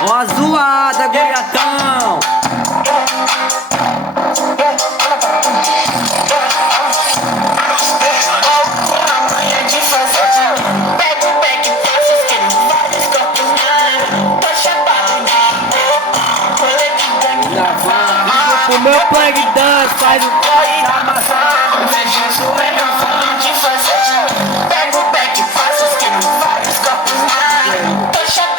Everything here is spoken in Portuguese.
Ó, zoada, guriatão. O meu plug dance faz o corre da maçã.